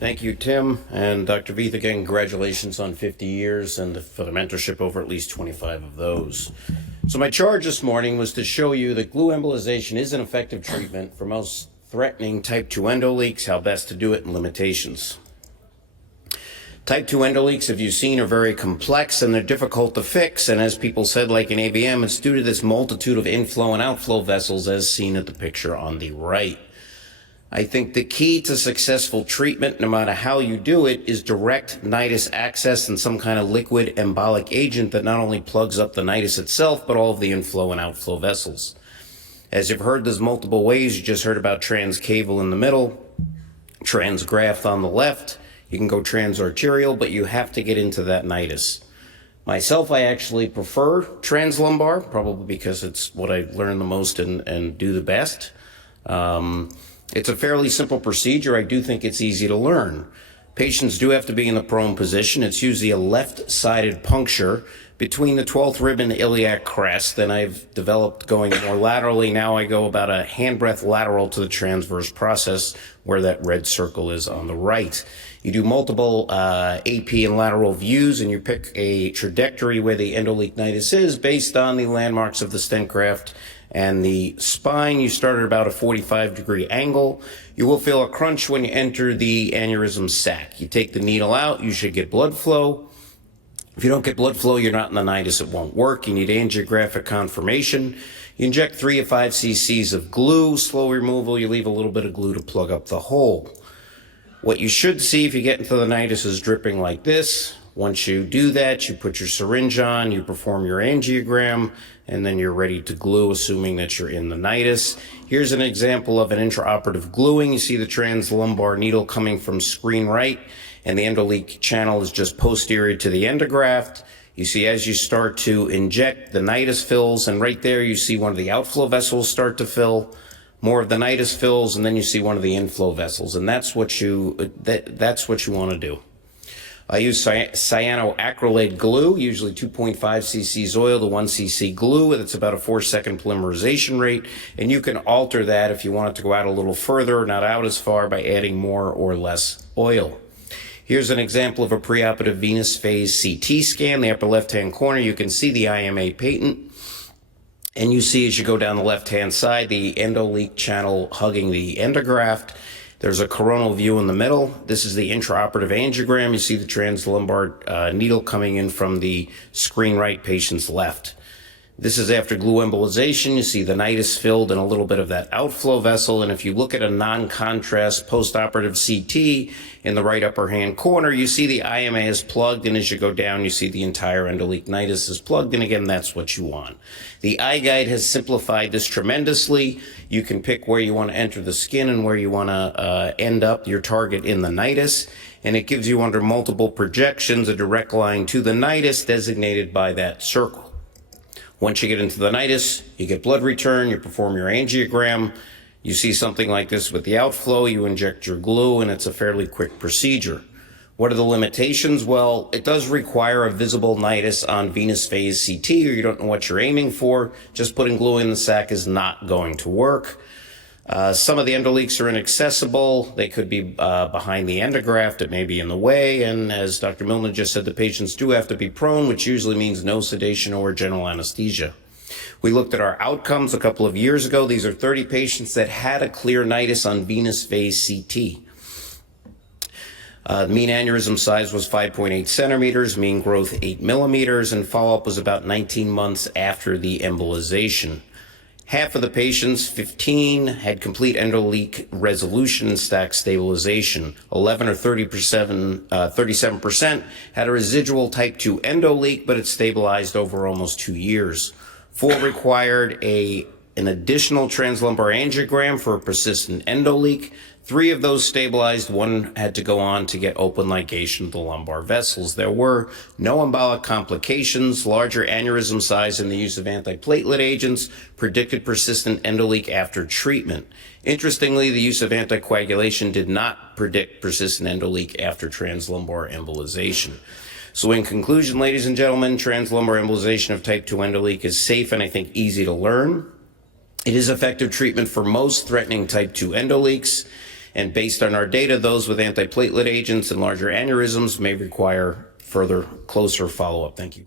Thank you, Tim. And Dr. Veith, again, congratulations on 50 years and for the mentorship over at least 25 of those. So my charge this morning was to show you that glue embolization is an effective treatment for most threatening type 2 endoleaks, how best to do it, and limitations. Type 2 endoleaks, if you've seen, are very complex and they're difficult to fix. And as people said, like in ABM, it's due to this multitude of inflow and outflow vessels as seen at the picture on the right. I think the key to successful treatment, no matter how you do it, is direct nidus access and some kind of liquid embolic agent that not only plugs up the nidus itself, but all of the inflow and outflow vessels. As you've heard, there's multiple ways. You just heard about transcaval in the middle, transgraft on the left. You can go transarterial, but you have to get into that nidus. Myself, I actually prefer translumbar, probably because it's what I learn the most and do the best. It's a fairly simple procedure. I do think it's easy to learn. Patients do have to be in the prone position. It's usually a left-sided puncture between the 12th rib and the iliac crest. Then I've developed going more laterally. Now I go about a handbreadth lateral to the transverse process where that red circle is on the right. You do multiple AP and lateral views, and you pick a trajectory where the endoleak nidus is based on the landmarks of the stent graft and the spine. You start at about a 45-degree angle. You will feel a crunch when you enter the aneurysm sac. You take the needle out, you should get blood flow. If you don't get blood flow, you're not in the nidus, it won't work. You need angiographic confirmation. You inject 3 to 5 cc's of glue, slow removal, you leave a little bit of glue to plug up the hole. What you should see if you get into the nidus is dripping like this. Once you do that, you put your syringe on, you perform your angiogram, and then you're ready to glue, assuming that you're in the nidus. Here's an example of an intraoperative gluing. You see the translumbar needle coming from screen right, and the endoleak channel is just posterior to the endograft. You see as you start to inject, the nidus fills, and right there you see one of the outflow vessels start to fill. More of the nidus fills, and then you see one of the inflow vessels, and that's what you want to do. I use cyanoacrylate glue, usually 2.5 cc's oil to 1 cc glue. It's about a 4-second polymerization rate, and you can alter that if you want it to go out a little further, not out as far, by adding more or less oil. Here's an example of a preoperative venous phase CT scan. The upper left-hand corner, you can see the IMA patent. And you see as you go down the left-hand side, the endoleak channel hugging the endograft. There's a coronal view in the middle. This is the intraoperative angiogram. You see the translumbar needle coming in from the screen right patient's left. This is after glue embolization. You see the nidus filled and a little bit of that outflow vessel. And if you look at a non-contrast postoperative CT in the right upper hand corner, you see the IMA is plugged, and as you go down, you see the entire endoleak nidus is plugged. And again, that's what you want. The iGuide has simplified this tremendously. You can pick where you want to enter the skin and where you want to end up your target in the nidus. And it gives you, under multiple projections, a direct line to the nidus designated by that circle. Once you get into the nidus, you get blood return, you perform your angiogram, you see something like this with the outflow, you inject your glue, and it's a fairly quick procedure. What are the limitations? Well, it does require a visible nidus on venous phase CT, or you don't know what you're aiming for. Just putting glue in the sac is not going to work. Some of the endoleaks are inaccessible. They could be behind the endograft. It may be in the way. And as Dr. Milner just said, the patients do have to be prone, which usually means no sedation or general anesthesia. We looked at our outcomes a couple of years ago. These are 30 patients that had a clear nidus on venous phase CT. Mean aneurysm size was 5.8 centimeters, mean growth 8 millimeters, and follow-up was about 19 months after the embolization. Half of the patients, 15, had complete endoleak resolution and stack stabilization. 11 or 37% had a residual type 2 endoleak, but it stabilized over almost 2 years. 4 required an additional translumbar angiogram for a persistent endoleak. 3 of those stabilized. 1 had to go on to get open ligation of the lumbar vessels. There were no embolic complications. Larger aneurysm size and the use of antiplatelet agents predicted persistent endoleak after treatment. Interestingly, the use of anticoagulation did not predict persistent endoleak after translumbar embolization. So in conclusion, ladies and gentlemen, translumbar embolization of type 2 endoleak is safe and I think easy to learn. It is effective treatment for most threatening type 2 endoleaks. And based on our data, those with antiplatelet agents and larger aneurysms may require further, closer follow-up. Thank you.